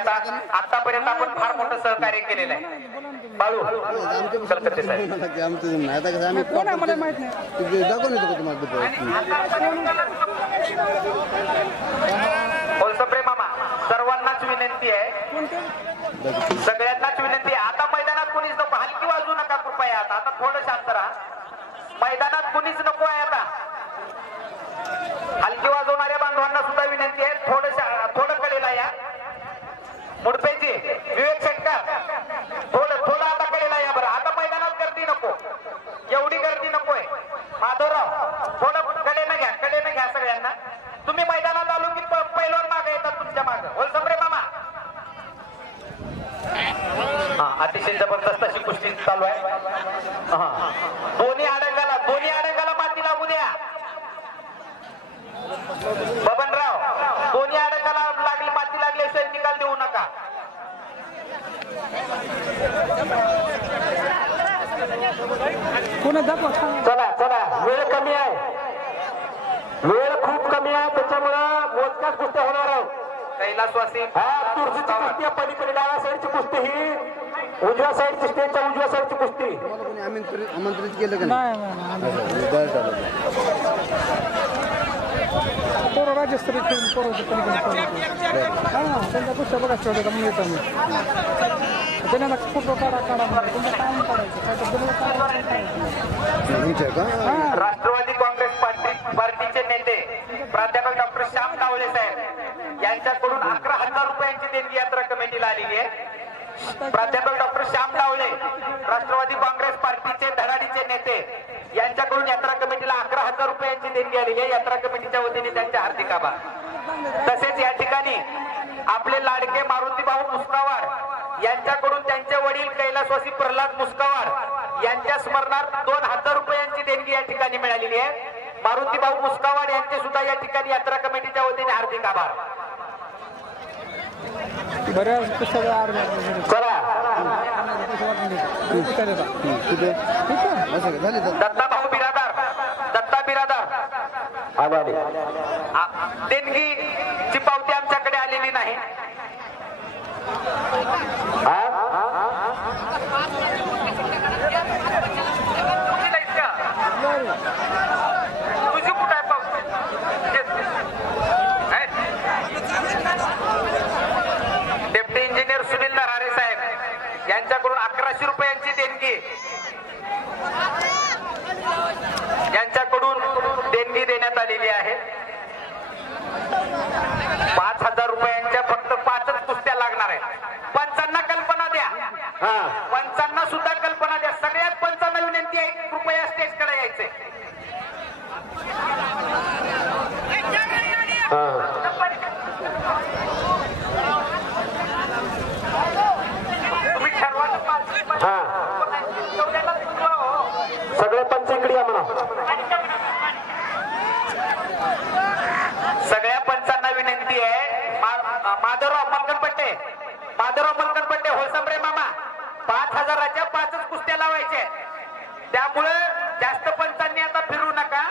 आता आतापर्यंत आपण फार मोठं सहकार्य केलेलं आहे. बाळू कलकत्ते साहेब. मामा सर्वांनाच विनंती आहे. सगळ्यांनाच विनंती आहे. आता मैदानात कुणीच नको हलकी वाजू नका कृपया. आता आता थोडं शांत राहा. मैदानात कुणीच नको आहे आता हलकी वाजवणाऱ्या बांधवांना सुद्धा विनंती आहे थोडं शा- थोडं कडेला या मुडपेची विवेक शेटकर थोडं थोडं आता कडेला या बरं आता मैदानात गर्दी नको एवढी गर्दी नकोय माधवराव थोडं कडेनं घ्या कडेनं घ्या सगळ्यांना तुम्ही मैदानात आलो की प- पैलवान मागे येतात तुमच्या मागे होलसमरे मामा हा अतिशय जबरदस्त अशी कुस्ती चालू आहे हा दोन्ही आडंगाला दोन्ही आडंगाला माती लागू द्या बबनराव दोन्ही आडंगाला लागली माती लागल्याशिवाय निकाल देऊ नका कोण आहे दाखवा सांगा. चला चला. वेळ कमी आहे. वेळ खूप कमी आहे त्याच्यामुळं मोजक्याच कुस्त्या होणार आहे कैलासवासी हा तुळशीची कुस्ती आहे, पलीकडे डाव्या साईडची कुस्ती ही उजव्या साईडची स्टेजच्या उजव्या साईडची कुस्ती. तुम्हाला कोणी आमंत्रित आमंत्रित केलं का नाही? पोरं राज्यस्तरीय खेळून पोरं होते पलीकडे पोरं होते. हा त्यांच्या पुस्तक बघा ठेवलं का येतो मी त्यांना फोटो काढा काढा तुमचं काढायचं काय तर बिलं काढा, काय काढायचं. तुमच्या का हा राष्ट्रवादी काँग्रेस पार्टी पार्टीचे नेते प्राध्यापक डॉक्टर श्याम कावळे साहेब यांच्याकडून अकरा हजार रुपयांची देणगी यात्रा कमिटीला आलेली आहे प्राध्यापक डॉक्टर श्याम कावळे राष्ट्रवादी काँग्रेस पार्टीचे धडाडीचे नेते यांच्याकडून यात्रा कमिटीला अकरा हजार रुपयांची देणगी आलेली आहे. यात्रा कमिटीच्या वतीने त्यांचे हार्दिक आभार. तसेच या ठिकाणी आपले लाडके मारुती भाऊ मुस्कावाड यांच्याकडून त्यांचे वडील कैलासवासी प्रल्हाद मुस्कावाड यांच्या स्मरणार्थ दोन हजार रुपयांची देणगी या ठिकाणी मिळालेली आहे. मारुती भाऊ मुस्कावाड यांचे सुद्धा या ठिकाणी यात्रा कमिटीच्या वतीने हार्दिक आभार. चला. कुठे असं का झाले दत्ता भाऊ बिरादार दत्ता बिरादार आले देणगीची पावती आमच्याकडे आलेली नाही. आ तुझी नाहीत का? तुझी कुठं आहे पावती देत. आहे? डेप्टी इंजिनियर सुनील नरहारे साहेब यांच्याकडून अकराशे रुपयांची देणगी यांच्याकडून देणगी देण्यात आलेली आहे पाच हजार रुपयांच्या फक्त पाचच कुस्त्या लागणार आहेत पंचांना कल्पना द्या हा पंचांना सुद्धा कल्पना द्या सगळ्यात पंचांना विनंती आहे कृपया स्टेजकडे यायचे हा तुम्ही ठरवा ना पाच- हा. सगळे पंच इकडे या म्हणा. सगळ्या पंचांना विनंती आहे. मा- माधवराव मलकनपट्टे. माधवराव मलकनपट्टे होलसंबरे मामा. पाच हजाराच्या पाचच कुस्त्या लावायच्या त्यामुळे जास्त पंचांनी आता फिरू नका.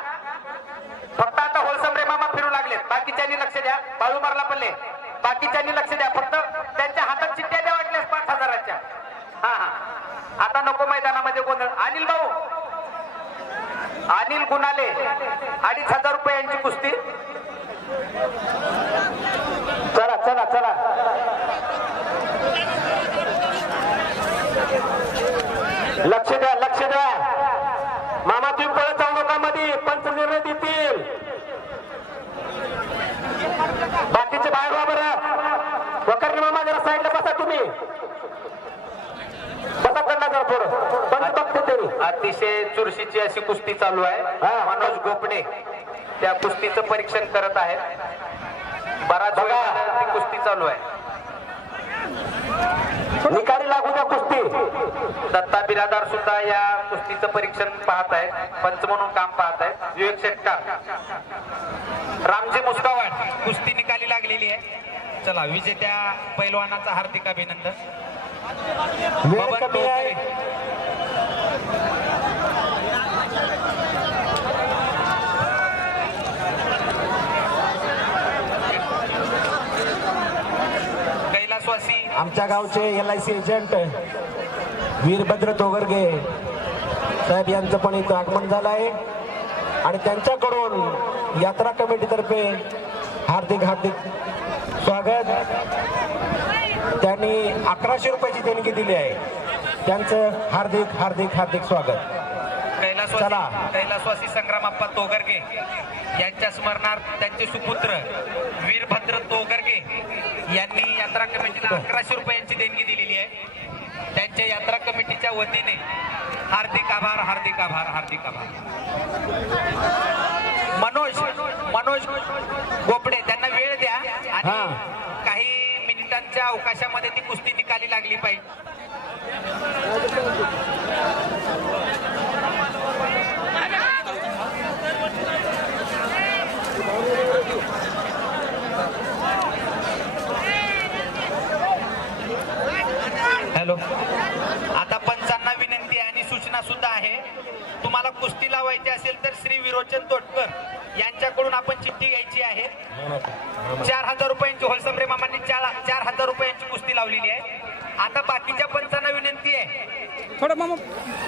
फक्त आता होलसंबरे मामा फिरू लागले बाकीच्यांनी लक्ष द्या. बाळू मारला पल्ले बाकीच्यांनी लक्ष द्या. फक्त त्यांच्या हातात चिठ्ठ्या द्या वाटल्यास पाच हजाराच्या हा हा आता नको मैदानामध्ये गोंधळ अनिल भाऊ. अनिल गुणाले अडीच हजार रुपयांची कुस्ती. चला चला चला. लक्ष द्या लक्ष द्या. मामा तुम्ही पळत जाऊ नका मध्ये पंच निर्णय देतील. बाकीचे बाहेर व्हा बरं. वकरणे मामा जरा साईडला बसा तुम्ही. बसा करणार जरा थोडं. अतिशय चुरशीची अशी कुस्ती चालू आहे. हा. मनोज गोपडे त्या कुस्तीचं परीक्षण करत आहेत. बराच वेळ कुस्ती चालू आहे. निकाली लागू द्या कुस्ती. दत्ता बिरादार सुद्धा या कुस्तीचं परीक्षण पाहत आहेत. पंच म्हणून काम पाहत आहेत. विवेक शेटकार रामजी मुस्कावाड कुस्ती निकाली लागलेली आहे. चला विजेत्या पैलवानाचा हार्दिक अभिनंदन. आमच्या गावचे L I C agent Veerbhadra Togarge साहेब यांचं पण इथं आगमन झालं आहे. आणि त्यांच्याकडून यात्रा कमिटीतर्फे हार्दिक हार्दिक स्वागत. त्यांनी अकराशे रुपयाची देणगी दिली आहे. त्यांचं हार्दिक हार्दिक हार्दिक स्वागत कैलासवासी. कैलासवासी संग्रामाप्पा तोगरगे यांच्या स्मरणार्थ त्यांचे सुपुत्र वीरभद्र तोगरगे यांनी यात्रा कमिटीला अकराशे रुपयांची देणगी दिलेली आहे त्यांच्या यात्रा कमिटीच्या वतीने हार्दिक आभार हार्दिक आभार हार्दिक आभार मनोज मनोज गोपडे त्यांना वेळ द्या आणि. काही मिनिटांच्या अवकाशामध्ये ती कुस्ती निकाली लागली पाहिजे हॅलो आता पंचांना विनंती आहे आणि सूचना सुद्धा आहे. तुम्हाला कुस्ती लावायची असेल तर श्री विरोचन तोटकर यांच्याकडून आपण चिठ्ठी घ्यायची आहे. चार हजार रुपयांची होलसमरे मामांनी चार चार हजार रुपयांची कुस्ती लावलेली आहे. आता बाकीच्या पंचांना विनंती आहे. थोडं मामा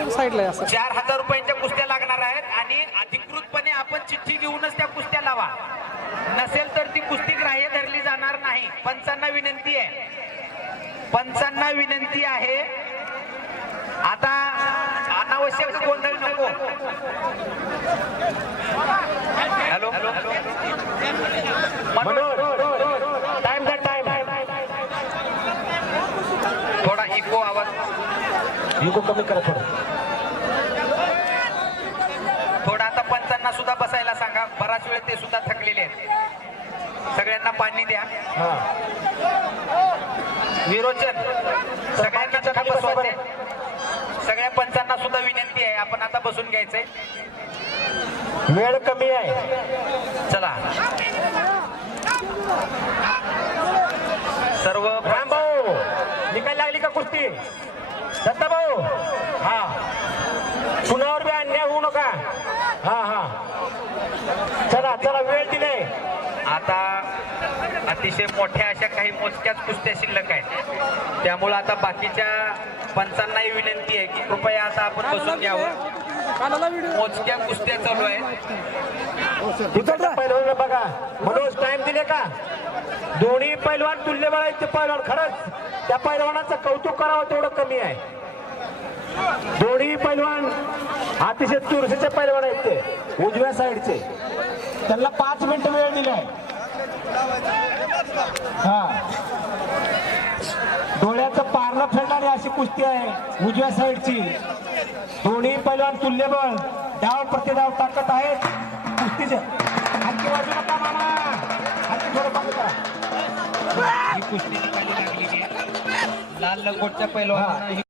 साईडला असं चार हजार रुपयांच्या कुस्त्या लागणार आहेत आणि अधिकृतपणे आपण चिठ्ठी घेऊनच त्या कुस्त्या लावा. नसेल तर ती कुस्ती ग्राह्य धरली जाणार नाही. पंचांना विनंती आहे. पंचांना विनंती आहे. आता अनावश्यक गोंधळ नको. हॅलो? मनोज टाइम द्या टाइम थोडा इको आवाज. इको कमी करा थोडं. थोडा आता पंचांना सुद्धा बसायला सांगा. बराच वेळ ते सुद्धा थकलेले आहेत. सगळ्यांना पाणी द्या. विरोचन सगळ्यांना बसवायचे. सगळ्या पंचांना सुद्धा विनंती आहे. आपण आता बसून घ्यायचंय. वेळ कमी आहे. चला. सर्व राम भाऊ निकाल लागली का कुस्ती? दत्ता भाऊ हा. कुणावर बी अन्याय होऊ नका. हा हा. चला चला वेळ दिले आता अतिशय मोठ्या अशा काही मोजक्याच कुस्त्या शिल्लक आहेत. त्यामुळं आता बाकीच्या पंचांनाही विनंती आहे की कृपया आता आपण बसून घ्यावं. मोजक्या कुस्त्या चालू आहेत. बघा. मनोज टाइम दिले का? दोन्ही पैलवान तुल्यबळ आहेत ते पैलवान खरंच त्या पैलवानाचं कौतुक करावं तेवढं कमी आहे. दोन्ही पैलवान अतिशय चुरशीचे पैलवान आहेत ते उजव्या साईडचे. त्यांना पाच मिनिटं वेळ दिलाय. हा. डोळ्याचं पारणं फेडणारी अशी कुस्ती आहे उजव्या साईडची. दोन्ही पैलवान तुल्यबळ डाव प्रतिडाव टाकत आहेत. कुस्तीचे. हलकी वाजू नका मामा? हलकी थोडं बंद करा. ही कुस्ती लागलेली आहे. लाल लंगोटच्या पैलवानांना ही.